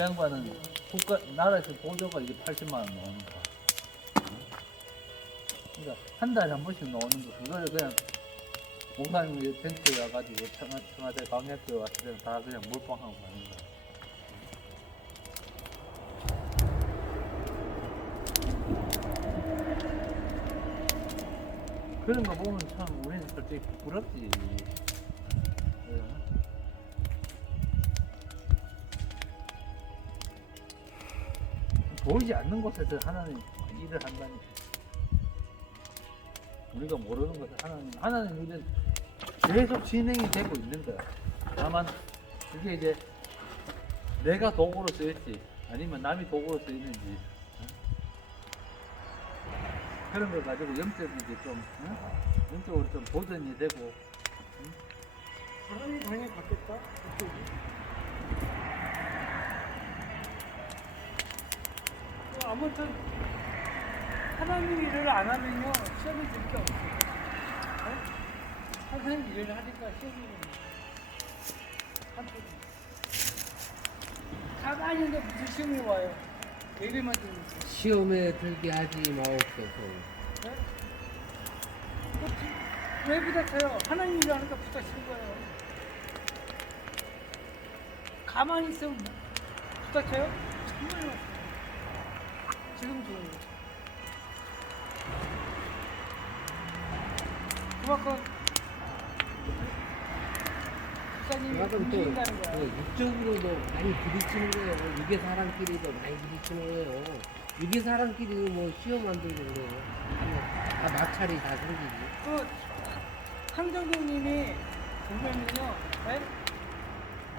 그 양반은 나라에서 보조가 이게 80만 원 나오는 거. 그러니까 한 달에 한 번씩 나오는 거 그거를 그냥 공사님 텐트 와가지고 청와대 강의학교 와서 그냥 다 그냥 몰빵하고 가는 거야. 그런 거 보면 참 우리는 솔직히 부럽지. 보이지 않는 곳에서 하나님 일을 한다니까. 우리가 모르는 것을 하나님 일은 계속 진행이 되고 있는 거야. 다만 그게 이제 내가 도구로 쓰였지 아니면 남이 도구로 쓰이는지 그런 걸 가지고 영적으로 좀 영적으로 좀 보존이 되고. 사람이 당연히 바뀌었다. 그쪽이. 아무튼 하나님 일을 안 하면요 시험을 들 게 없어요. 하나님 일을 하니까 시험이 한쪽이. 가만히 있는데 무슨 시험이 와요? 예배만 들으면서. 시험에 들게 하지 마옵소서. 네? 왜 부닥쳐요? 하나님 일을 하니까 부닥치는 거예요. 가만히 있으면 부닥쳐요? 정말 맞아요. 지금 좋은 거죠. 그만큼 목사님이 그만큼 또 움직인다는 거야. 육적으로도 많이 부딪히는 거예요. 육의 사람끼리도 많이 부딪히는 거예요. 육의 사람끼리도 뭐 시험 안 들고 그래요. 다 마찰이 다 생기지. 그 황정동님이 보면은요, 네?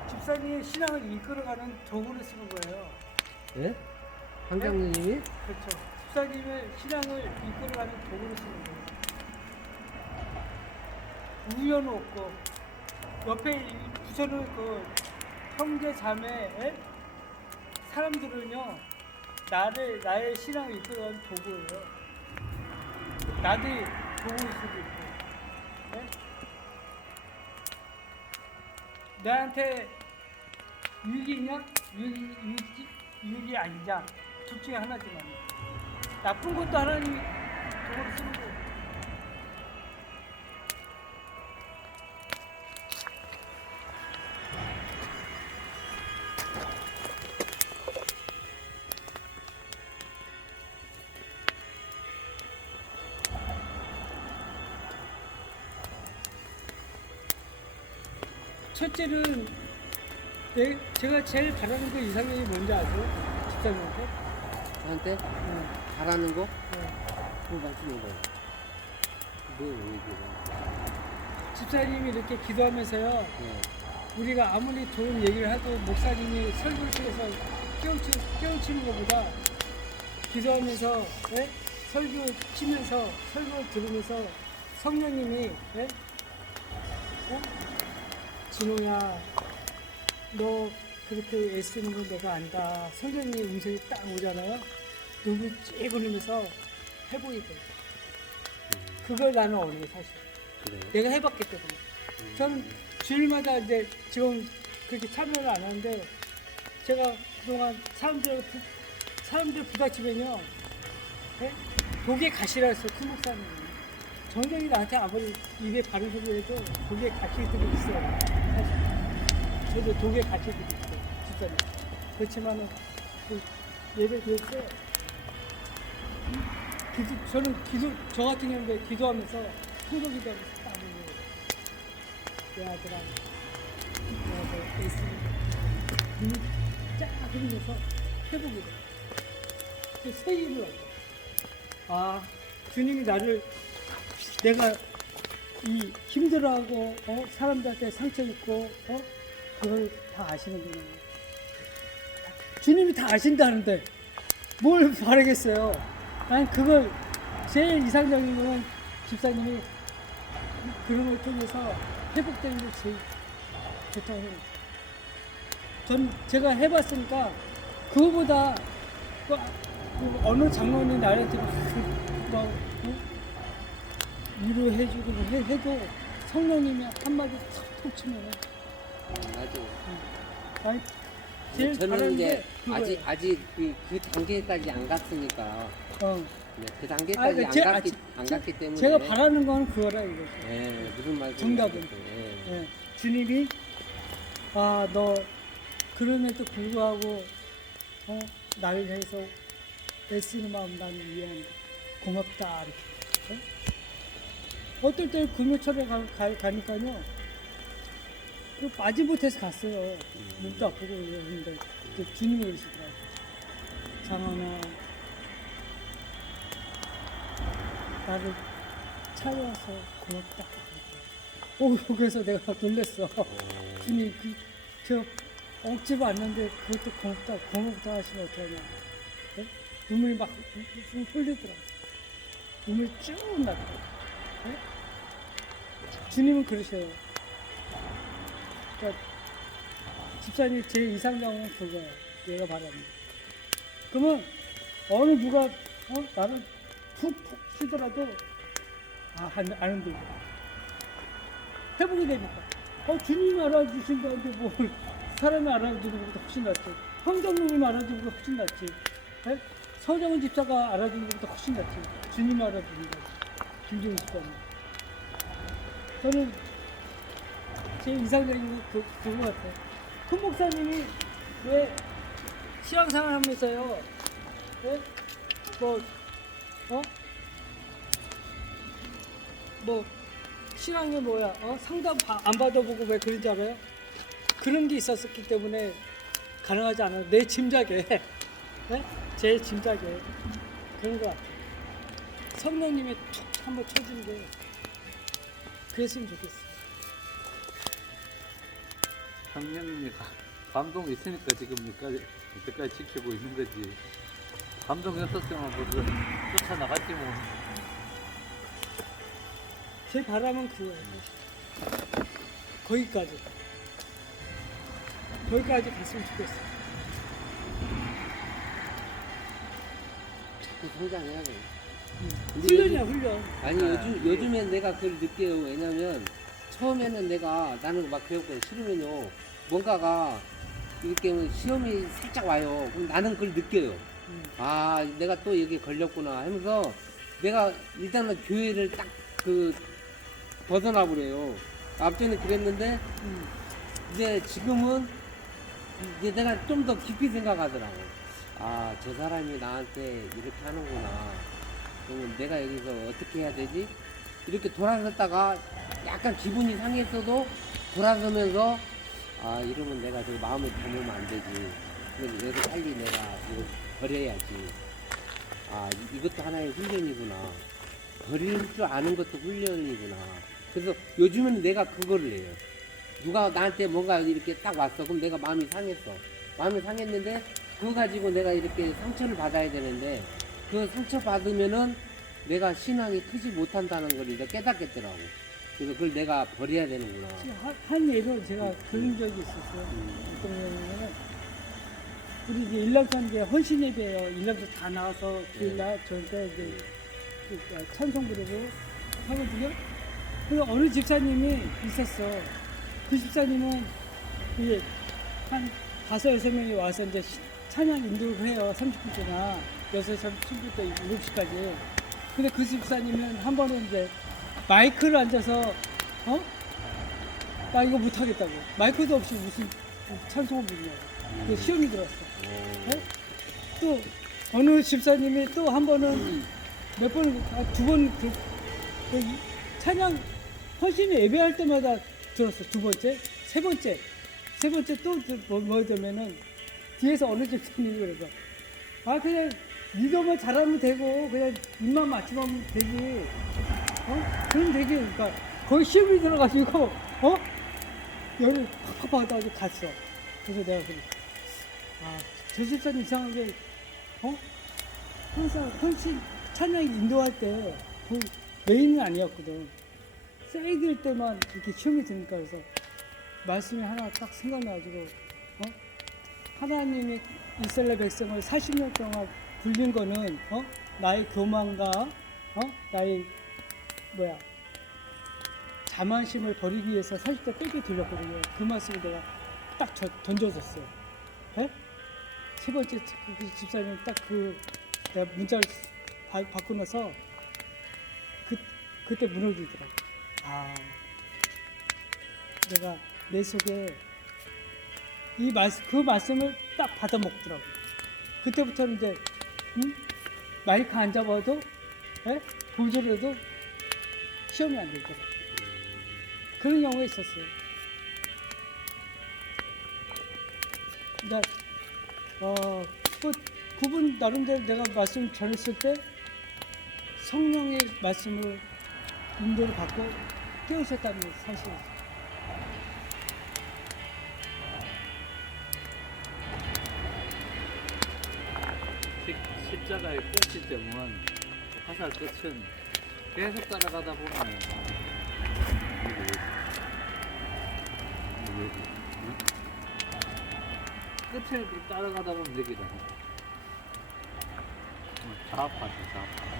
집사님의 신앙을 이끌어가는 도구를 쓰는 거예요. 예? 황장님이? 그렇죠. 집사님의 신앙을 이끌어가는 도구를 쓰는 거예요. 우연 없고 옆에 붙여놓은 그 형제 자매의 사람들은요 나의 신앙을 이끌어가는 도구예요. 나도 도구일 수도 있고, 네? 나한테 유익이냐 유익이 아니냐 둘 중에 하나지만 나쁜 것도 하나님이 도구를 쓰는 거예요. 첫째는 제가 제일 바라는 그 이상형이 뭔지 아세요? 집사님한테? 저한테? 잘하는 거? 그거 맞추는 거예요. 뭐 얘기를? 집사님이 이렇게 기도하면서요 네. 우리가 아무리 좋은 얘기를 해도 목사님이 설교실에서 깨우치는 것보다 기도하면서, 예? 설교 치면서 설교 들으면서 성령님이, 예? 진호야 너 그렇게 애쓰는 거 내가 안다. 성령님의 음성이 딱 오잖아요. 눈이 찌그러면서 해보이고 그걸 나는 얻는 사실. 그래요? 내가 해봤기 때문에. 저는 주일마다 이제 지금 그렇게 참여를 안 하는데 제가 그동안 사람들 부닥치면요, 네? 독에 가시라 했어요. 큰 목사님. 정정이 나한테 아무리 입에 바른 소리 해도 독에 가시들이 있어요. 사실. 저도 독에 가시들이 있어요. 집사님. 그렇지만은 그 예배 드릴 때 저는 저 같은 경우에 기도하면서 통도 기도하면서 딱 내 아들아, 내가 애쓰는 눈이 쫙 흐르면서 회복이 돼. 그 새 힘을 얻어. 아, 주님이 내가 이 힘들어하고, 사람들한테 상처 입고, 그걸 다 아시는구나. 주님이 다 아신다는데 뭘 바라겠어요. 난 그걸 제일 이상적인 건 집사님이 그런 걸 통해서 회복되는 게 제일 좋다고 해요. 제가 해봤으니까 그거보다 그 어느 장로님 나한테 막 위로해주고 해도 성령님이 한마디 툭 치면은 맞아요. 아니 제일 저는 바라는 이제 게 그거예요. 아직 그 단계까지 안 갔으니까 어. 네, 그 단계까지 안 갔기 때문에 제가 바라는 건 그거라 이거죠. 예, 무슨 말씀 정답은. 예. 주님이 너 그럼에도 불구하고 나를 위해서 애쓰는 마음 나는 이해한다. 고맙다. 이렇게. 어떨 때 금요철에 가니까요. 마지못해서 갔어요. 몸도 아프고 그러는데 주님이 그러시더라고요. 장하나 나를 찾아와서 고맙다. 그래서 내가 놀랬어. 주님 저 억지로 왔는데 그것도 고맙다 하시면 어떡하냐. 네? 눈물이 막 흘리더라고. 눈물이 쭉 나더라고. 네? 주님은 그러셔요. 그러니까 집사님 제 이상형은 그거예요. 내가 바랍니다. 그러면 어느 누가 나를 푹 쉬더라도 안 흔들고 해보게 되니까 주님이 알아주신다는데 뭘 사람이 알아주는 것보다 훨씬 낫지. 황정님이 알아주는 것보다 훨씬 낫지. 네? 서정은 집사가 알아주는 것보다 훨씬 낫지. 주님이 알아주는 거지. 김종인 집사님. 저는 제 이상적인 그거 같아요. 큰 목사님이 왜 신앙생활 하면서요, 네? 신앙이 뭐야, 상담 안 받아보고 왜 그런지 알아요? 그런 게 있었기 때문에 가능하지 않아요. 내 짐작에, 네? 제 짐작에 그런 거 같아요. 성령님이 툭 한번 쳐주는 게 그랬으면 좋겠어요. 성령님이 감동이 있으니까 지금 여기까지 지키고 있는 거지. 감동이 없었으면 뭐 쫓아나갔지 뭐. 제 바람은 그거예요. 거기까지 갔으면 좋겠어요. 자꾸 성장해야 돼. 훈련이야, 훈련. 아니 요즘엔 내가 그걸 느껴요. 왜냐면 처음에는 나는 막 그랬거든. 싫으면요 뭔가가 이렇게 시험이 살짝 와요. 그럼 나는 그걸 느껴요. 내가 또 여기에 걸렸구나 하면서 내가 일단은 교회를 딱 벗어나 버려요. 앞전에 그랬는데 이제 지금은 이제 내가 좀 더 깊이 생각하더라고. 저 사람이 나한테 이렇게 하는구나. 그러면 내가 여기서 어떻게 해야 되지? 이렇게 돌아섰다가 약간 기분이 상했어도 돌아서면서 이러면 내가 저 마음을 담으면 안 되지. 그래서 여기서 빨리 내가 이거 버려야지. 이것도 하나의 훈련이구나. 버릴 줄 아는 것도 훈련이구나. 그래서 요즘은 내가 그거를 해요. 누가 나한테 뭔가 이렇게 딱 왔어. 그럼 내가 마음이 상했어. 마음이 상했는데 그거 가지고 내가 이렇게 상처를 받아야 되는데 그 상처 받으면은 내가 신앙이 크지 못한다는 걸 이제 깨닫겠더라고. 그래서 그걸 내가 버려야 되는구나. 한 예로 제가 들은 적이 있었어요. 어떤 경우는 우리 이제 일남산 이제 헌신 예배예요. 일남산 다 나와서 주일날 저한테 이제 찬송 부르고 하거든요. 그래서 어느 집사님이 있었어. 그 집사님은 이게 한 5-6명이 와서 이제 찬양 인도를 해요. 30분 동안 6시 30분부터 7시까지. 근데 그 집사님은 한 번은 이제 마이크를 앉아서 나 이거 못하겠다고. 마이크도 없이 무슨 찬송을 부르냐고. 그 시험이 들었어. 네? 또 어느 집사님이 또 한 번은 몇 번, 두 번 찬양 헌신 예배할 때마다 들었어. 두 번째, 세 번째 또 뭐 되면은 뒤에서 어느 집사님이 그래서 그냥 믿음을 잘하면 되고 그냥 입만 맞추면 되지. 그럼 되지. 그러니까 거의 시험이 들어가지고 열을 팍팍 받아가지고 갔어. 그래서 내가 저 집사님 이상하게 항상 헌신 찬양 인도할 때 그 메인은 아니었거든. 사이드일 때만 이렇게 시험이 드니까 그래서 말씀이 하나 딱 생각나가지고 하나님이 이스라엘 백성을 40년 동안 굴린 거는 나의 교만과 나의 자만심을 버리기 위해서 40대 뺏겨 들렸거든요. 그 말씀을 내가 딱 던져줬어요. 예? 세 번째 그 집사님 딱 그 내가 문자를 받고 나서 그때 무너지더라고. 아, 내가 내 속에 그 말씀을 딱 받아 먹더라고. 그때부터는 이제 마이크 안 잡아도 보조라도 시험이 안 되더라고. 그런 경우가 있었어요. 그러니까 그분 나름대로 내가 말씀 전했을 때 성령의 말씀으로 인도를 받고 깨우셨다는 사실이죠. 십자가의 꼭지점은 화살 끝은 계속 따라가다 보면 끝을 따라가다 보면 여기다 좌파죠, 좌파.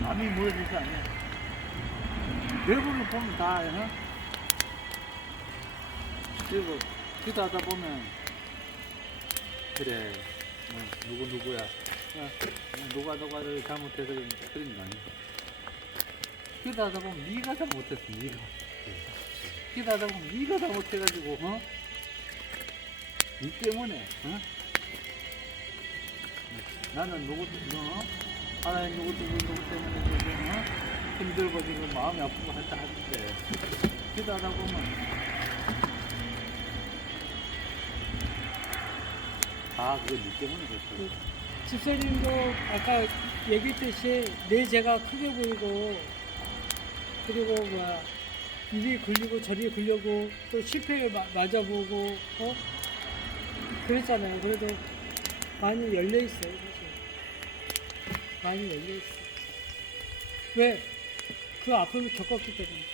남이 무너질 게 아니야. 대부분 보면 다 그리고 기도하다 보면 그래 누구야 누가를 잘못해서 그런 거 아니야. 기도하다 보면 네가 잘못했어. 네가 기도하다 보면 네가 잘못해가지고 네 때문에 나는 누구 하나님 누구 때문에 지금 힘들고 지금 마음이 아프고 할다 하는데 기도하다 보면 그거 네 때문에 그랬어. 집사님도 아까 얘기했듯이 내 죄가 크게 보이고 그리고 이리 걸리고 저리 걸려고 또 실패를 맞아보고 그랬잖아요. 그래도 많이 열려 있어요. 사실. 많이 열려 있어. 왜? 그 아픔을 겪었기 때문에.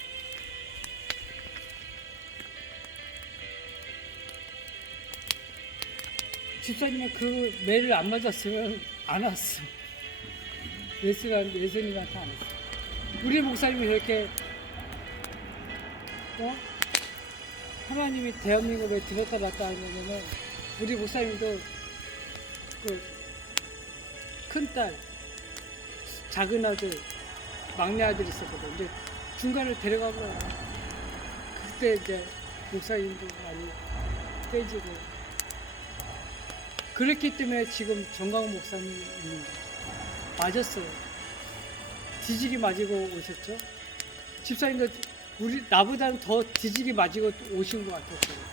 집사님은 그 매를 안 맞았으면 안 왔어. 예수님한테 안 왔어. 우리 목사님이 그렇게 하나님이 대한민국에 들었다 놨다 하냐면은 우리 목사님도 그 큰딸, 작은 아들, 막내 아들이 있었거든. 근데 중간을 데려가고 그때 이제 목사님도 많이 깨지고 그랬기 때문에 지금 정강 목사님 있는 거예요. 맞았어요. 뒤지기 맞고 오셨죠? 집사님도 나보다는 더 뒤지기 맞고 오신 것 같았어요.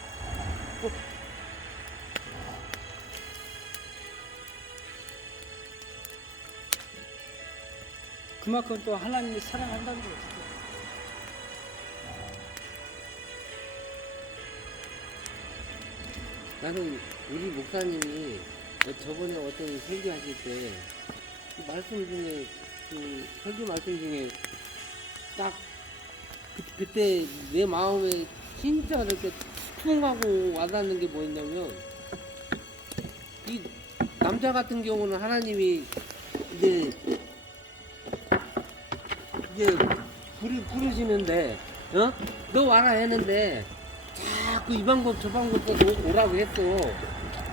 그만큼 또 하나님이 사랑한다는 거죠. 나는 우리 목사님이 저번에 어떤 설교하실 때 말씀 중에 설교 말씀 중에 딱 그때 내 마음에 진짜 그렇게 퉁 하고 와닿는 게 뭐였냐면 이 남자 같은 경우는 하나님이 이제 부르시는데 너 와라 했는데 자꾸 이 방법 저 방법 오라고 했어.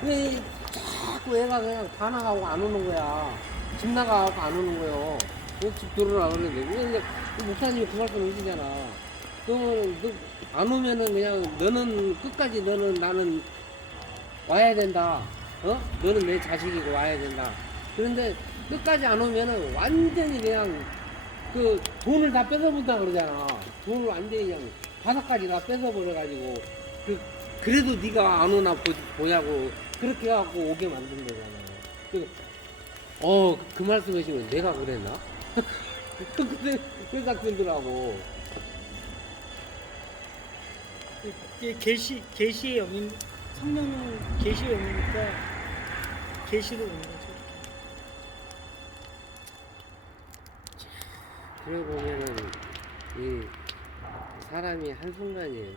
왜 자꾸 애가 그냥 반항하고 안 오는 거야. 집 나가고 안 오는 거요. 집 들어오라 그러는데 왜 목사님이 그 말씀 하시잖아. 그러면 너 안 오면은 그냥 너는 끝까지 나는 와야 된다. 너는 내 자식이고 와야 된다. 그런데 끝까지 안 오면은 완전히 그냥 그 돈을 다 뺏어본다 그러잖아. 돈을 완전히 그냥 바닥까지 다 뺏어버려가지고 그래도 네가 안 오나 보냐고 그렇게 해갖고 오게 만든 거잖아. 그 말씀 하시면 내가 그랬나? 그 생각 들더라고. 이게 계시의 영인, 성령님 계시의 영이니까 계시로 오는 거죠. 그래 보면은 이 사람이 한순간이에요.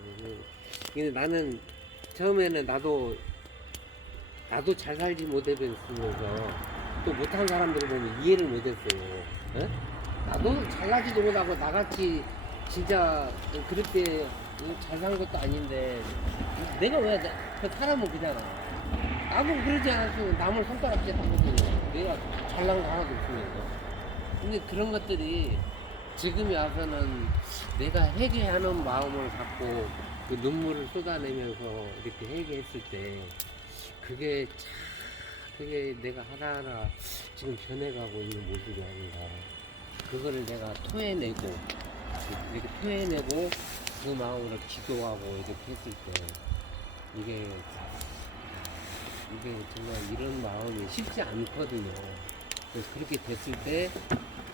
근데 나는 처음에는 나도 잘 살지 못해봤으면서 또 못한 사람들을 보면 이해를 못했어요. 에? 나도 잘나지도 못하고 나같이 진짜 그렇게 잘 산 것도 아닌데 내가 왜 그 사람은 그잖아. 나도 그러지 않았으면 남을 손가락질 하거든요. 내가 잘난 거 하나도 없으면서. 근데 그런 것들이 지금에 와서는 내가 회개하는 마음을 갖고 그 눈물을 쏟아내면서 이렇게 회개했을 때 그게 내가 하나하나 지금 변해가고 있는 모습이 아닌가. 그거를 내가 토해내고 이렇게 토해내고 그 마음으로 기도하고 이렇게 했을 때 이게 정말 이런 마음이 쉽지 않거든요. 그래서 그렇게 됐을 때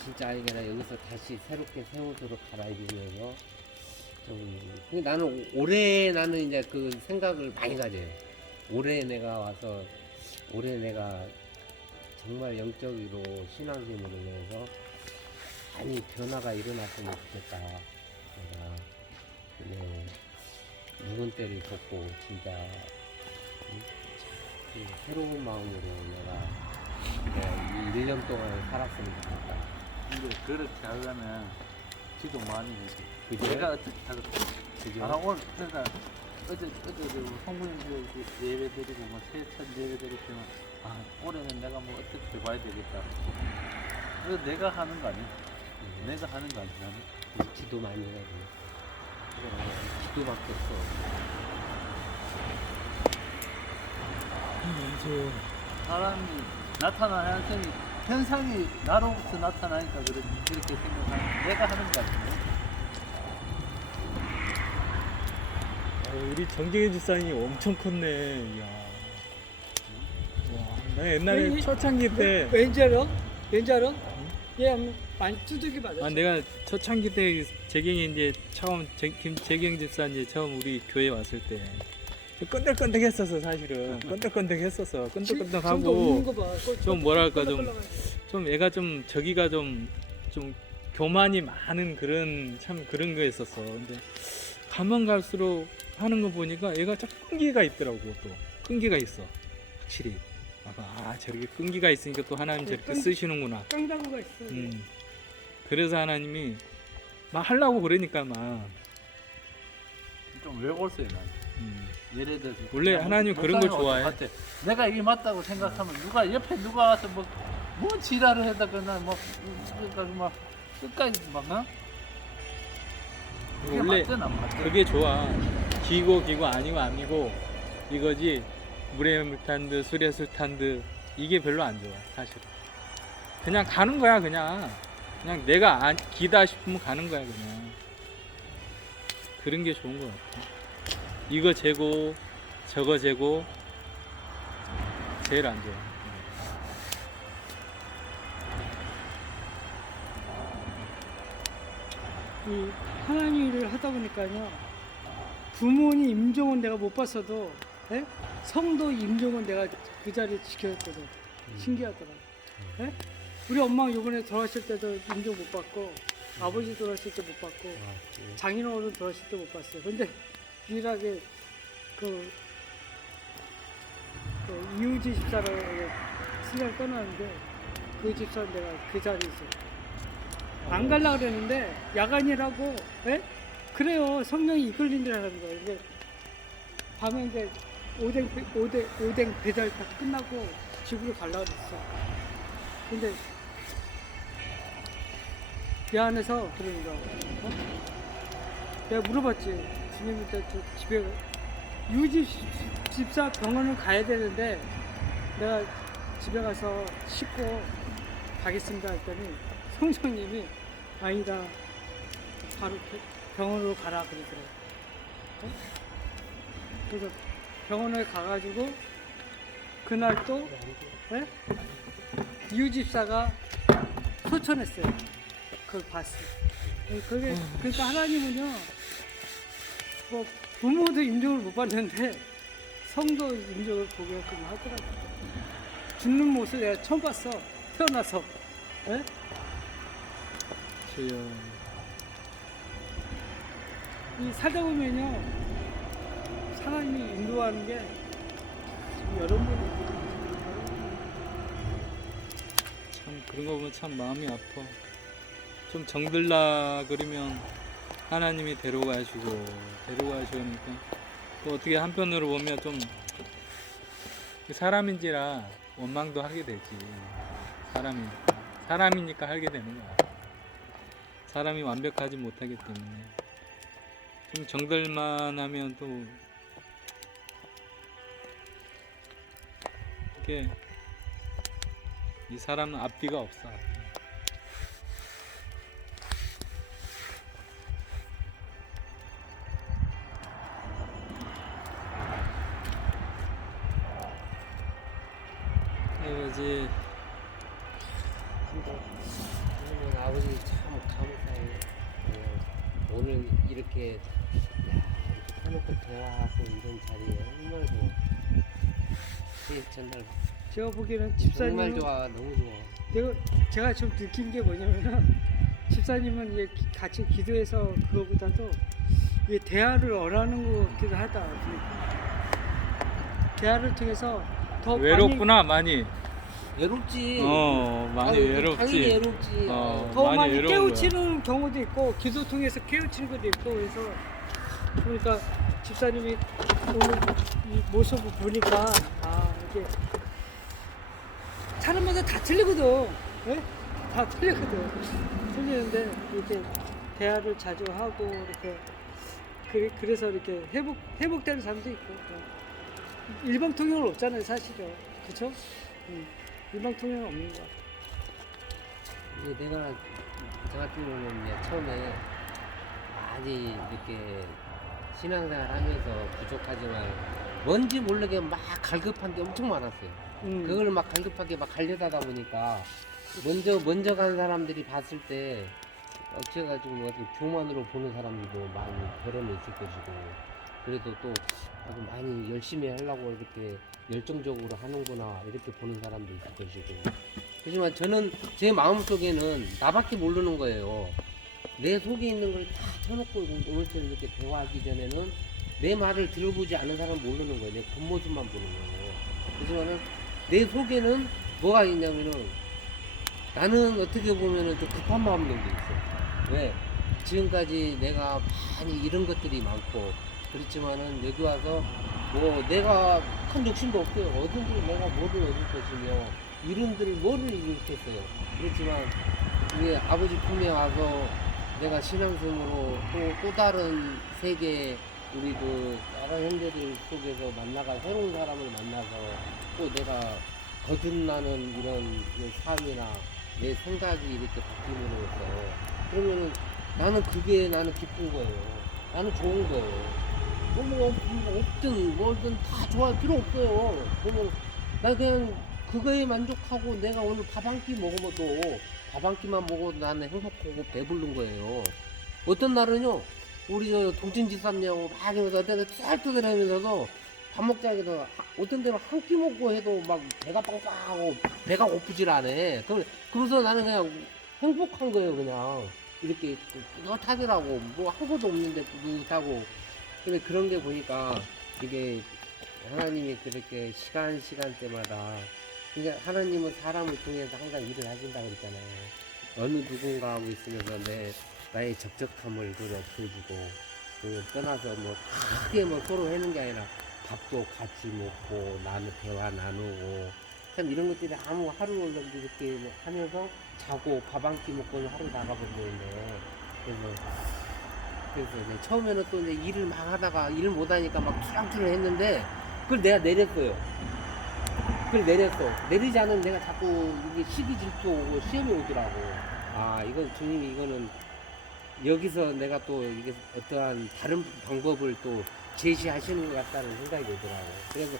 진짜 이게 나 여기서 다시 새롭게 새 옷으로 갈아입으면서 좀 근데 나는 올해 나는 이제 그 생각을 많이 가져요. 올해 내가 정말 영적으로 신앙심으로 인해서 많이 변화가 일어났으면 좋겠다. 내가 묵은 때를 덮고 진짜 이 새로운 마음으로 내가 이 1년 동안 살았으면 좋겠다. 근데 그렇게 하려면 지도 많이 되지. 그죠? 내가 어떻게 하겠어? 그죠? 아, 오늘, 그러니까, 어제 성부님 예배 드리고, 뭐, 세천 예배 드릴 때는, 아, 올해는 내가 뭐, 어떻게 해봐야 되겠다. 그거 내가 하는 거 아니야? 내가 하는 거 아니야? 나는? 기도 많이 해야 돼. 기도밖에 없어. 사람이 나타나는 현상이 나로부터 나타나니까 그렇게 생각하는, 내가 하는 거 아니야? 우리 정경희 집사님이 엄청 컸네. 이야. 와, 나 옛날에 왜- 초창기 때, 왠지 알아? 왠지 알아? 얘 많이 두들기 맞았어. 내가 초창기 때 재경이 이제 처음 재경 집사 이제 처음 우리 교회 왔을 때 끈덕끈덕했었어 사실은. 끈덕끈덕했었어. 지금도 없는 끈덕끈덕하고 거 봐. 좀 뭐랄까 좀 껄렁껄렁하게. 애가 좀 저기가 좀 교만이 많은 그런 참 그런 거였었어. 근데 가면 갈수록 하는 거 보니까 얘가 자꾸 끈기가 있더라고. 또 끈기가 있어 확실히. 아 저렇게 끈기가 있으니까 또 하나님 저렇게 쓰시는구나. 깡다구가 있어. 그래서 하나님이 막 하려고 그러니까 막 좀 외골수해, 난. 예를 들어서. 원래 하나님 그런 걸 좋아해. 똑같아. 내가 이게 맞다고 생각하면 누가 와서 뭐 지랄을 해다가 그러니까 막 끝까지 막, 어? 그게 원래 맞든 안 맞든. 그게 좋아. 기고 아니고 이거지. 물에 물 탄 듯 술에 술 탄 듯 이게 별로 안 좋아 사실. 그냥 가는 거야 그냥 내가 기다 싶으면 가는 거야 그냥. 그런 게 좋은 것 같아. 이거 재고 저거 재고 제일 안 좋아. 이 하나님 일을 하다 보니까요. 부모님 임종은 내가 못 봤어도 예? 성도 임종은 내가 그 자리에 지켜줬거든. 신기하더라. 예? 우리 엄마 요번에 돌아가실 때도 임종 못 받고 아버지 돌아가실 때 못 받고 장인어른 돌아가실 때 못 봤어요. 근데 유일하게 그 이우지 집사라고 신랑을 떠나는데 그 집사는 내가 그 자리에 있어. 안 가려고 그랬는데 야간이라고 예? 그래요. 성령이 이끌린다는 거예요. 근데 밤에 이제 오뎅 배달 다 끝나고 집으로 가려고 그랬어. 근데 미안해서 그러는 거야. 내가 물어봤지. 주님한테 저 집에 유지 집사 병원을 가야 되는데 내가 집에 가서 씻고 가겠습니다 했더니 성령님이 아니다. 바로 병원으로 가라 그러더라고. 그래서 병원을 가가지고 그날 또 네? 이웃집사가 소천했어요. 그걸 봤어. 그게 그러니까 하나님은요, 뭐 부모도 인정을 못 받는데 성도 인정을 보게끔 하더라고요. 죽는 모습 내가 처음 봤어. 태어나서. 네? 주여. 이 살다 보면요, 하나님이 인도하는 게 여러분이 참 그런 거 보면 참 마음이 아파. 좀 정들라 그러면 하나님이 데려가시고 그러니까 또 어떻게 한편으로 보면 좀 사람인지라 원망도 하게 되지. 사람이니까 하게 되는 거야. 사람이 완벽하지 못하기 때문에 좀 정들만 하면 또 이렇게 이 사람은 앞뒤가 없어. 이거지. 그러면 아버지 참 감사해요. 오늘 이렇게 해놓고 대화하고 이런 자리에 정말 좋아. 전날 제가 보기에는 정말 집사님은 좋아, 너무 좋아. 제가 좀 느낀 게 뭐냐면은 집사님은 이제 같이 기도해서 그거보다도 이게 대화를 원하는 것 같기도 하다. 대화를 통해서 더 외롭구나 많이. 외롭지. 많이 외롭지. 당연히 외롭지. 더 많이 많이 외로운 깨우치는 경우도 있고 기도 통해서 깨우치는 것도 있고 그래서 그러니까 집사님이 오늘 이 모습을 보니까 이게 사람마다 다 틀리거든. 예? 다 틀리거든. 틀리는데 이렇게 대화를 자주 하고 이렇게 그래서 이렇게 회복되는 사람도 있고 일방통행은 없잖아요 사실은. 그렇죠? 일방통행은 없는 거야. 이제 내가 저 같은 경우는 이제 처음에 많이 이렇게 신앙생활 하면서 부족하지만 뭔지 모르게 막 갈급한 게 엄청 많았어요. 그걸 막 갈급하게 막 가려다가 보니까 먼저 간 사람들이 봤을 때 제가 좀 어떻게 교만으로 보는 사람들도 많이 결혼을 있을 것이고 그래도 또 아주 많이 열심히 하려고 이렇게 열정적으로 하는구나 이렇게 보는 사람도 있을 것이고 하지만 저는 제 마음속에는 나밖에 모르는 거예요. 내 속에 있는 걸 다 쳐놓고 오늘처럼 이렇게 대화하기 전에는 내 말을 들어보지 않은 사람은 모르는 거예요. 내 겉모습만 보는 거예요. 그렇지만은 내 속에는 뭐가 있냐면은 나는 어떻게 보면은 좀 급한 마음도 있어. 왜? 지금까지 내가 많이 잃은 것들이 많고 그렇지만은 여기 와서 뭐 내가 큰 욕심도 없어요. 어딘지 내가 뭐를 얻을 것이며 이른들 뭐를 잃겠어요. 그렇지만 이게 아버지 품에 와서 내가 신앙생으로 또 다른 세계 우리 그 여러 형제들 속에서 만나가 새로운 사람을 만나서 또 내가 거듭나는 이런 그 삶이나 내 생각이 이렇게 바뀌면서 그러면은 나는 그게 나는 기쁜 거예요. 나는 좋은 거예요. 뭐 없든 뭐든 다 좋아할 필요 없어요. 그러면 나 그냥 그거에 만족하고 내가 오늘 밥 한 끼 먹어도 밥 한 끼만 먹어도 나는 행복하고 배부른 거예요. 어떤 날은요 우리 저 동진 집사님하고 막 하면서 어떤 날 투덜투덜 하면서도 밥 먹자 해서 어떤 데는 한 끼 먹고 해도 막 배가 빵빵하고 배가 고프질 않아. 그래서 나는 그냥 행복한 거예요. 그냥 이렇게 뿌듯하더라고. 뭐 한 것도 없는데 뿌듯하고. 근데 그런 게 보니까 이게 하나님이 그렇게 시간대마다 그러니까 하나님은 사람을 통해서 항상 일을 하신다 그랬잖아요. 어느 누군가하고 있으면서 나의 적적함을 그걸 없애주고 떠나서 뭐 크게 뭐 서로 하는 게 아니라 밥도 같이 먹고 대화 나누고 참 이런 것들이 아무 하루를 이렇게 뭐 하면서 자고 밥 한 끼 먹고 하루 나가버리는데 그래서 이제 처음에는 또 이제 일을 막 하다가 일을 못 하니까 막 투랑투랑 했는데 그걸 내가 내렸어요. 그걸 내렸어. 내리지 않으면 내가 자꾸 이게 시기 질투 오고 시험이 오더라고. 이건 주님이 이거는 여기서 내가 또 이게 어떠한 다른 방법을 또 제시하시는 것 같다는 생각이 들더라고. 그래서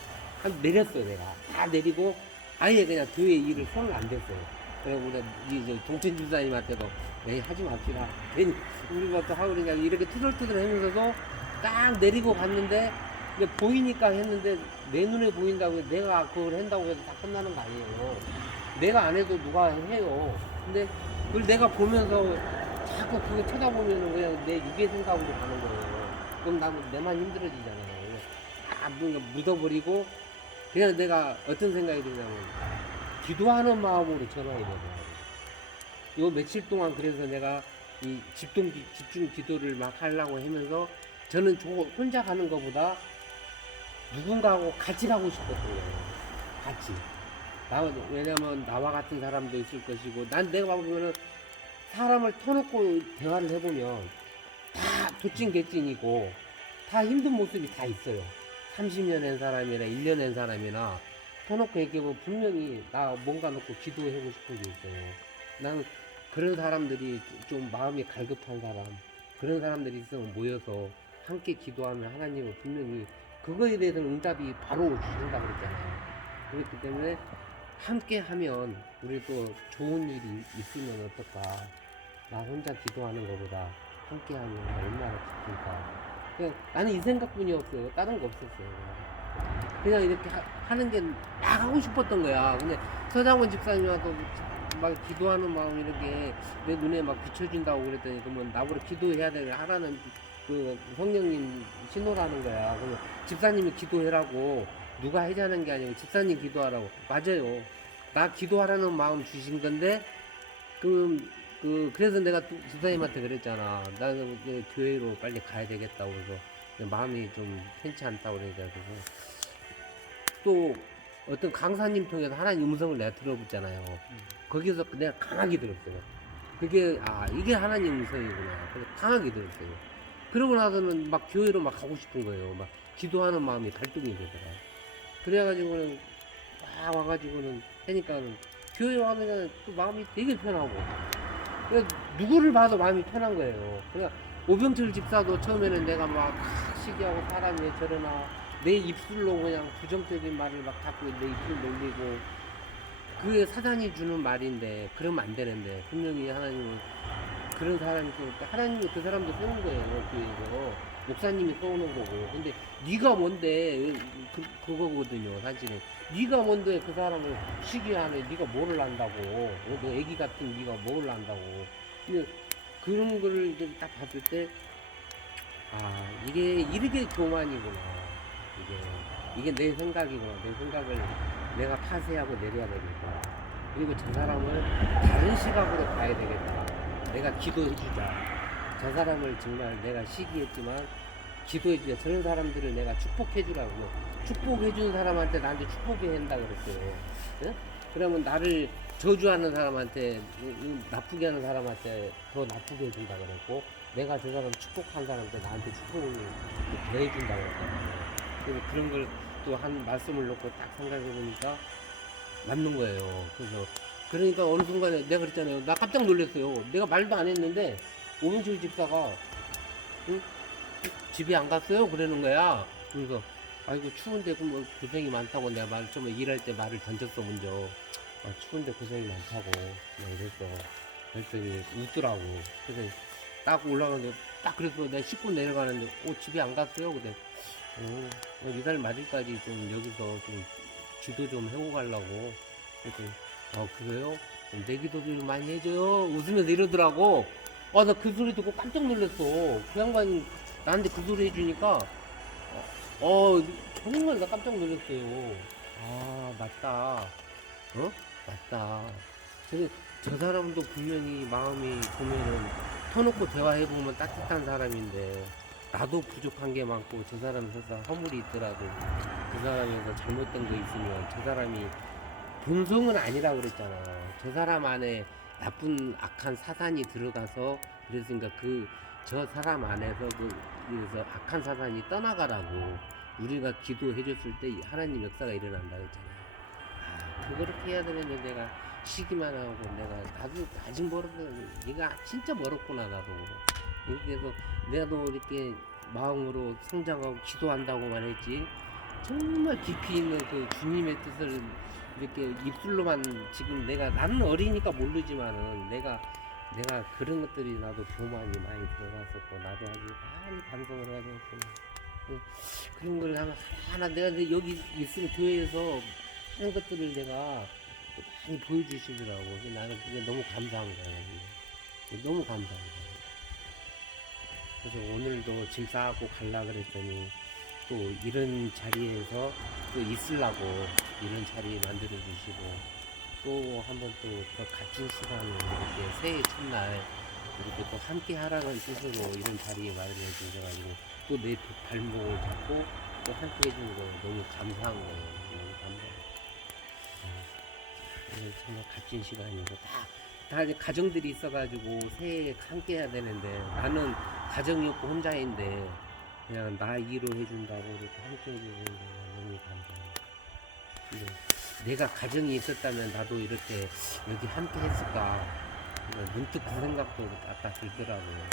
내렸어요, 내가. 다 내리고 아예 그냥 교회 일을 손을 안 댔어요. 그래서 우리 동천 집사님한테도 하지 맙시다. 괜히 우리가 또 하고 그러니까 이렇게 투덜투덜 하면서도 딱 내리고 갔는데 보이니까 했는데 내 눈에 보인다고 내가 그걸 한다고 해서 다 끝나는 거 아니에요. 내가 안 해도 누가 해요. 근데 그걸 내가 보면서 자꾸 그거 쳐다보면은 그냥 내 유괴 생각으로 가는 거예요. 그럼 나는 내만 힘들어지잖아요. 뭔가 묻어버리고 그냥 내가 어떤 생각이 드냐면 기도하는 마음으로 전화해야 되더라고요. 요 며칠 동안 그래서 내가 이 집중 기도를 막 하려고 하면서 저는 혼자 가는 것보다 누군가하고 같이 가고 싶었던 거예요. 같이. 왜냐면 나와 같은 사람도 있을 것이고, 난 내가 보면은 사람을 터놓고 대화를 해보면 다 도찐개찐이고 다 힘든 모습이 다 있어요. 30년 한 사람이나 1년 한 사람이나 터놓고 얘기해보면 분명히 나 뭔가 놓고 기도하고 싶은 게 있어요. 나는 그런 사람들이 좀 마음이 갈급한 사람, 그런 사람들이 있으면 모여서 함께 기도하면 하나님은 분명히 그거에 대해서는 응답이 바로 주신다고 그랬잖아요. 그렇기 때문에 함께 하면 우리 또 좋은 일이 있으면 어떨까. 나 혼자 기도하는 것보다 함께 하면 얼마나 기쁠까. 그냥 나는 이 생각뿐이었어요. 다른 거 없었어요. 그냥 이렇게 하는 게 막 하고 싶었던 거야. 근데 서장원 집사님하고 막 기도하는 마음 이렇게 내 눈에 막 비춰진다고 그랬더니 그러면 나보고 기도해야 돼 하라는 그 성령님 신호라는 거야. 그러면 집사님이 기도해라고 누가 해자는 게 아니고 집사님 기도하라고. 맞아요. 나 기도하라는 마음 주신 건데 그래서 내가 집사님한테 그랬잖아. 나는 이제 교회로 빨리 가야 되겠다고 그래서 마음이 좀 편치 않다고 그래가지고 또 어떤 강사님 통해서 하나님 음성을 내가 들어봤잖아요. 거기서 내가 강하게 들었어요. 그게 이게 하나님 음성이구나. 그래서 강하게 들었어요. 그러고 나서는 막 교회로 막 가고 싶은 거예요. 막 기도하는 마음이 발동이 되더라. 그래가지고는 와가지고는 하니까 교회 와면 또 마음이 되게 편하고. 그래서 누구를 봐도 마음이 편한 거예요. 그러니까 오병철 집사도 처음에는 내가 막 시기하고 사람이 왜 저러나 내 입술로 그냥 부정적인 말을 막 자꾸 내 입술 놀리고 그게 사단이 주는 말인데 그러면 안 되는데 분명히 하나님은 그런 사람이 있으니까 하나님이 그 사람도 쏘는 거예요. 교회에서 목사님이 쏘는 거고. 근데 네가 뭔데 그거거든요. 사실은 네가 뭔데 그 사람을 시기하네. 네가 뭐를 안다고. 너 애기 같은 네가 뭐를 안다고. 근데 그런 거를 이제 딱 봤을 때 이게 이렇게 교만이구나. 이게 내 생각이구나. 내 생각을 내가 파쇄하고 내려야 되겠다. 그리고 저 사람을 다른 시각으로 봐야 되겠다. 내가 기도해주자. 저 사람을 정말 내가 시기했지만 기도해주자. 저런 사람들을 내가 축복해주라고. 축복해주는 사람한테 나한테 축복해야 한다 그랬어요. 네? 그러면 나를 저주하는 사람한테, 나쁘게 하는 사람한테 더 나쁘게 해준다 그랬고, 내가 저 사람 축복한 사람한테 나한테 축복을 더해준다 그랬잖아요. 그래서 그런 걸 또 한 말씀을 놓고 딱 생각해 보니까 맞는 거예요. 그러니까 어느 순간에 내가 그랬잖아요. 나 깜짝 놀랐어요. 내가 말도 안 했는데 오명철 집사가 집에 안 갔어요? 그러는 거야. 그래서 아이고 추운데 뭐 고생이 많다고 내가 좀 일할 때 말을 던졌어 먼저. 추운데 고생이 많다고 이랬어. 그랬더니 웃더라고. 그래서 딱 올라가는데 딱 그래서 내가 씻고 내려가는데 집에 안 갔어요? 근데 이달 말일까지 좀 여기서 좀 기도 좀 해고 가려고. 그랬더니 그래요? 그럼 내 기도 좀 많이 해줘요. 웃으면서 이러더라고. 나 그 소리 듣고 깜짝 놀랐어. 그 양반이 나한테 그 소리 해주니까 정말 나 깜짝 놀랐어요. 맞다. 맞다. 저 사람도 분명히 마음이 보면은 터놓고 대화해보면 따뜻한 사람인데 나도 부족한 게 많고 저 사람이 설사 허물이 있더라도 그 사람에서 잘못된 거 있으면 저 사람이 본성은 아니라고 그랬잖아요. 저 사람 안에 나쁜 악한 사단이 들어가서 그랬으니까 저 사람 안에서 그래서 악한 사단이 떠나가라고 우리가 기도해줬을 때 하나님 역사가 일어난다 그랬잖아요. 그렇게 해야 되는데 내가 시기만 하고 나도 아직 멀었거든. 네가 진짜 멀었구나 나도. 이렇게 해서 내가도 이렇게 마음으로 성장하고 기도한다고만 했지 정말 깊이 있는 그 주님의 뜻을 이렇게 입술로만 지금 나는 어리니까 모르지만은 내가 그런 것들이 나도 교만이 많이 들어갔었고 나도 아주 많이 반성을 해야 되겠구나. 그런 걸 하나 내가 여기 있으면 교회에서 하는 것들을 내가 많이 보여주시더라고. 나는 그게 너무 감사한 거야. 너무 감사한 거야. 그래서 오늘도 짐 싸고 갈라 그랬더니 또 이런 자리에서 또 있으려고 이런 자리 만들어 주시고 또 한 번 또 더 값진 시간을 이렇게 새해 첫날 이렇게 또 함께 하라는 뜻으로 이런 자리에 마련해 주셔가지고 또 내 발목을 잡고 또 함께 해주는 거 너무 감사한 거예요. 너무 감사해요. 오늘 정말 값진 시간이고 다 이제 가정들이 있어가지고 새해 함께 해야 되는데 나는 가정이 없고 혼자인데 그냥 나 일을 해준다고 이렇게 함께 해주는 거 너무 감사해요. 근데 내가 가정이 있었다면 나도 이렇게 여기 함께 했을까 문득 그 생각도 아까 들더라고요.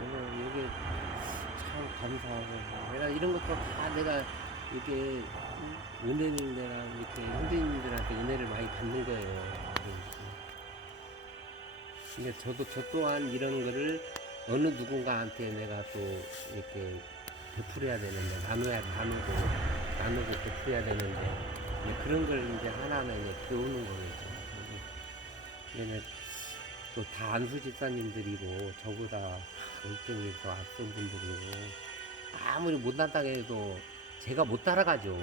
오늘 여기 참 감사하고 내가 이런 것도 다 내가 이렇게 은혜를 내가 이렇게 형제님들한테 은혜를 많이 받는 거예요. 그러니까 저 또한 이런 거를 어느 누군가한테 내가 또 이렇게 베풀어야 되는데 나누고 베풀어야 되는데 그런 걸 이제 하나하나 이제 배우는 거겠죠. 얘네 또 다 안수 집사님들이고 저보다 일종이 더 앞선 분들이고 아무리 못난다고 해도 제가 못 따라가죠.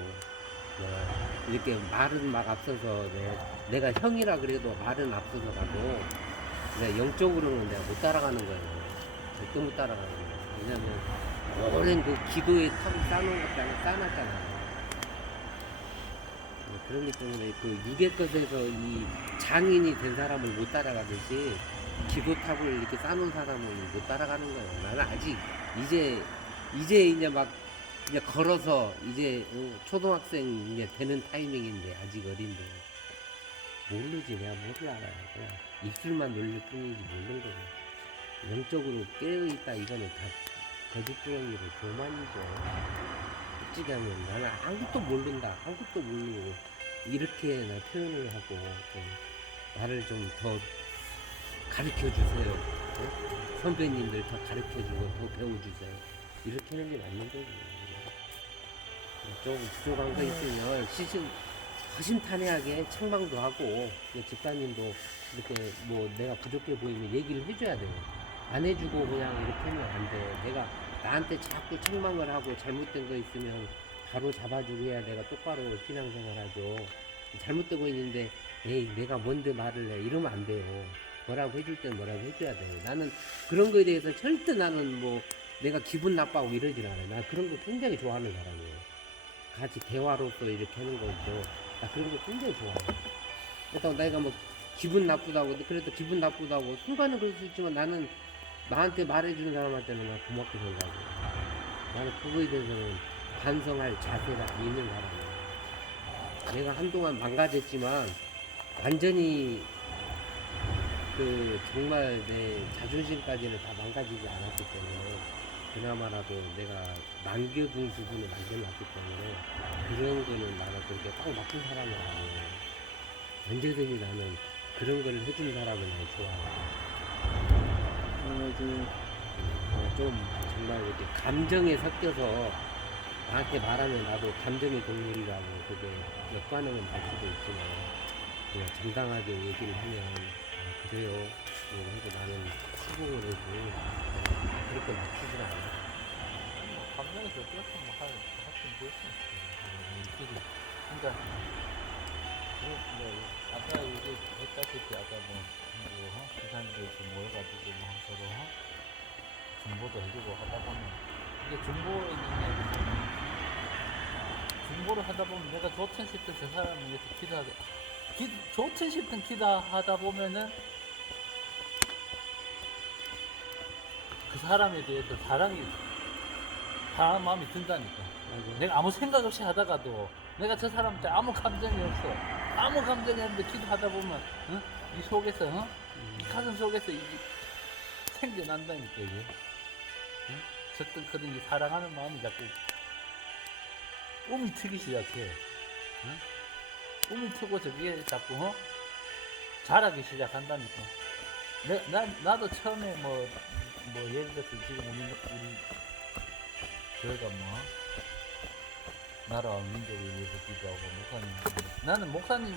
이렇게 말은 막 앞서서 내가 형이라 그래도 말은 앞서서 가도 내가 영적으로는 내가 못 따라가는 거예요. 절대 못 따라가는 거예요. 왜냐면 오랜 그 기도의 탑을 쌓아놓은 것도 쌓아놨잖아요. 그렇기 때문에 그 육의 것에서 이 장인이 된 사람을 못 따라가듯이 기도탑을 이렇게 쌓아놓은 사람은 못 따라가는 거예요. 나는 아직 이제 막 이제 걸어서 이제 초등학생 이제 되는 타이밍인데 아직 어린데 모르지. 내가 뭘 알아요. 그냥 입술만 놀릴 뿐이지 모르는 거예요. 영적으로 깨어있다 이거는 다 거짓부렁이로 교만이죠. 솔직히 하면 나는 아무것도 모른다. 아무것도 모르고 이렇게 나 표현을 하고 나를 좀 더 가르쳐 주세요. 네? 선배님들 더 가르쳐 주고 더 배워주세요. 이렇게 하는 게 맞는 거지. 좀 부족한 거 있으면 허심탄회하게 책망도 하고 집사님도 이렇게 뭐 내가 부족해 보이면 얘기를 해줘야 돼요. 안 해주고 그냥 이렇게 하면 안 돼. 내가 나한테 자꾸 책망을 하고 잘못된 거 있으면 바로 잡아주고 해야 내가 똑바로 신앙생활 하죠. 잘못되고 있는데 에이 내가 뭔데 말을 해 이러면 안 돼요. 뭐라고 해줄 땐 뭐라고 해줘야 돼요. 나는 그런 거에 대해서 절대 나는 뭐 내가 기분 나빠하고 이러질 않아요. 난 그런 거 굉장히 좋아하는 사람이에요. 같이 대화로서 이렇게 하는 거 있죠. 나 그런 거 굉장히 좋아해요. 그래서 내가 뭐 기분 나쁘다고 그래도 기분 나쁘다고 순간은 그럴 수 있지만 나는 나한테 말해주는 사람한테는 난 고맙게 생각하고 나는 그거에 대해서는 반성할 자세가 있는 사람이에요. 내가 한동안 망가졌지만 완전히 그 정말 내 자존심까지는 다 망가지지 않았기 때문에 그나마라도 내가 남겨둔 부분을 남겨놨기 때문에 그런 거는 나는 그렇게 딱 나쁜 사람은 아니에요. 언제든지 나는 그런 걸 해준 사람을 난 좋아해요. 좀 정말 이렇게 감정에 섞여서 나한테 말하면 나도 감정의 동물이라고 그게 역반응은 날 수도 있지만 그냥 정당하게 얘기를 하면 그래요. 그래서 나는 수긍을 해도 그렇게 맞추진 않아. 감정에서 그렇게 뭐 하여튼 그렇지. 그러니까 아까 얘기했다시피 아까 기사님들 좀 모여가지고 뭐 서로 정보도 해주고 하다 보면 이게 중보를 하다 보면 내가 좋든 싫든 저 사람을 위해서 좋든 싫든 기도하다 보면은 그 사람에 대해서 사랑하는 마음이 든다니까. 내가 아무 생각 없이 하다가도 내가 저 사람한테 아무 감정이 없어. 아무 감정이 없는데 기도하다 보면 이 속에서 이 가슴 속에서 이게 생겨난다니까 이게. 어떤 그런 이 사랑하는 마음이 자꾸 꿈이 트기 시작해. 꿈이 트고 저게 자꾸 자라기 시작한다니까. 나도 처음에 뭐 예를 들어서 지금 우리 저희가 나라와 민족을 위해서 기도하고 나는 목사님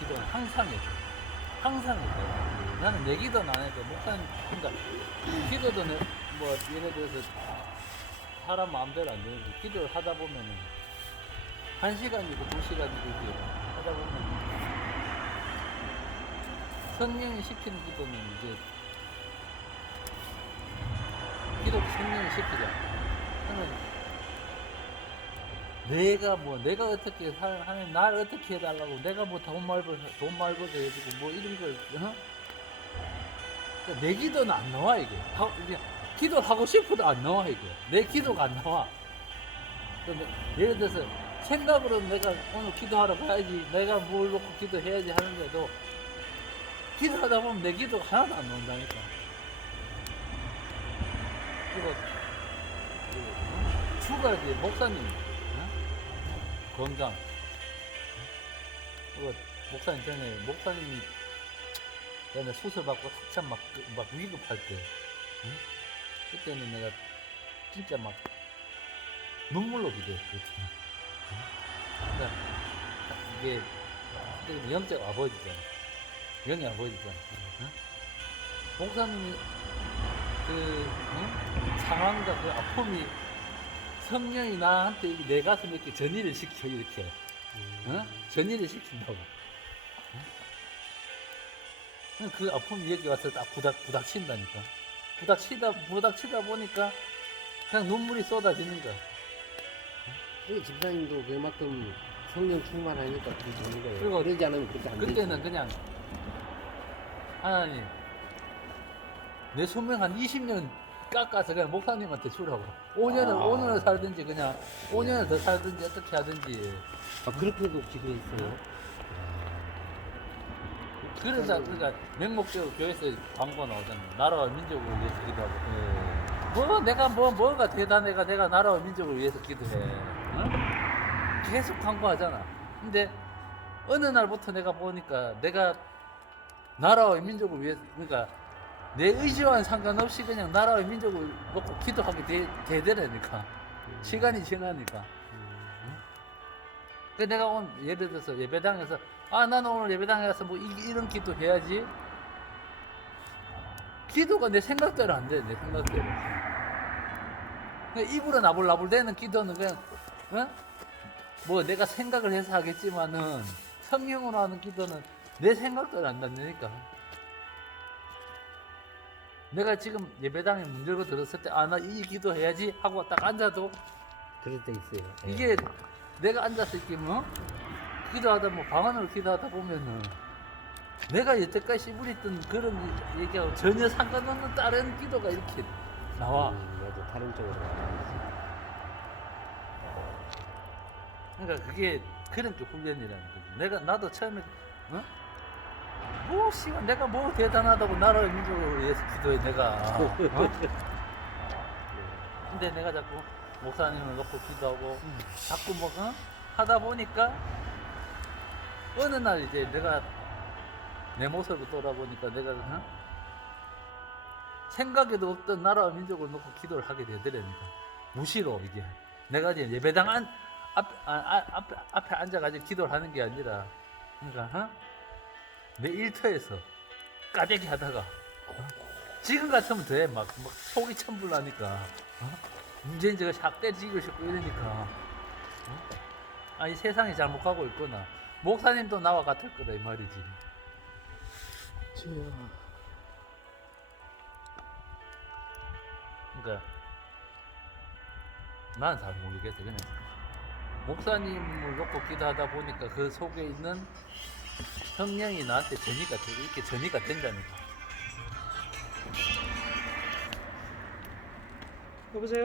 기도는 항상 했어. 항상 했거든. 나는 내 기도는 안 해도 목사님 그러니까 기도도 뭐 예를 들어서 사람 마음대로 안 되는데 기도를 하다 보면은 1시간이고 2시간이고 이렇게 하다 보면 성령이 시키는 기도는 이제 기도 성령이 시키잖아. 그러면 내가 어떻게 하면 날 어떻게 해달라고 내가 뭐 돈 말벌게 해주고 뭐 이런 걸 그러니까 내 기도는 안 나와 이게. 이게 기도를 하고 싶어도 안 나와 이게. 내 기도가 안 나와. 그러니까 예를 들어서 생각으로 내가 오늘 기도하러 가야지 내가 뭘 놓고 기도해야지 하는데도 기도하다 보면 내 기도가 하나도 안 나온다니까. 그리고 주가 이제 목사님 건강. 그리고 목사님 전에 목사님이 내가 수술 받고 한참 막 위급할 때 그때는 내가 진짜 막 눈물로 기도했거든. 그러니까 이게 영적 아버지잖아. 영의 아버지잖아. 목사님이 그 상황과 그 아픔이 성령이 나한테 내 가슴에 이렇게 전이를 시켜 이렇게 전이를 시킨다고. 그 아픔이 여기 와서 딱 부닥친다니까. 부닥치다 보니까 그냥 눈물이 쏟아지는 거야. 집사님도 그만큼 성령 충만하니까 그렇게 되는 거예요. 그리고 그러지 않으면 그렇게 안 되죠. 그때는 그냥 하나님 내 수명 한 20년 깎아서 그냥 목사님한테 주라고. 5년을 살든지 그냥 5년을 더 살든지 어떻게 하든지. 그렇게도 기도했어요. 그래서 그러니까 맹목적으로 교회에서 광고 나오잖아. 나라와 민족을 위해서 기도하고. 뭐 내가 뭐가 대단해가 내가 나라와 민족을 위해서 기도해. 계속 광고하잖아. 근데 어느 날부터 내가 보니까 내가 나라와 민족을 위해서 그러니까 내 의지와는 상관없이 그냥 나라와 민족을 놓고 기도하게 되더라니까. 시간이 지나니까. 그 내가 오늘 예를 들어서 예배당에서 나는 오늘 예배당에 가서 뭐 이런 기도 해야지. 기도가 내 생각대로 안 돼. 내 생각대로. 그냥 입으로 나불나불대는 기도는 그냥 뭐 내가 생각을 해서 하겠지만은 성령으로 하는 기도는 내 생각대로 안 된다니까. 내가 지금 예배당에 문 열고 들었을 때 나 이 기도 해야지 하고 딱 앉아도 그럴 때 있어요. 이게 내가 앉아서 이렇게 기도하다 방언으로 기도하다 보면은 내가 여태까지 씨부렸던 그런 얘기하고 전혀 상관없는 다른 기도가 이렇게 나와. 맞아, 다른 쪽으로. 그러니까 그게 그런 게 훈련이라는 거지. 나도 처음에 내가 뭐 대단하다고 나라의 민족을 위해서 기도해 내가. 근데 내가 자꾸 목사님을 놓고 기도하고 자꾸 하다 보니까 어느 날 이제 내가 내 모습을 돌아보니까 내가 생각에도 없던 나라와 민족을 놓고 기도를 하게 되더라니까. 무시로 이게 내가 이제 예배당 앞에 앉아가지고 기도를 하는 게 아니라 그러니까 내 일터에서 까대기 하다가 지금 같으면 돼 막 속이 천불나니까 문제인 제가 샥 때리고 싶고 이러니까 이 세상이 잘못 가고 있구나. 목사님도 나와 같을 거다 이 말이지. 그러니까 난 잘 모르겠어. 그냥 목사님을 놓고 기도하다 보니까 그 속에 있는 성령이 나한테 이렇게 전이가 된다니까. 여보세요?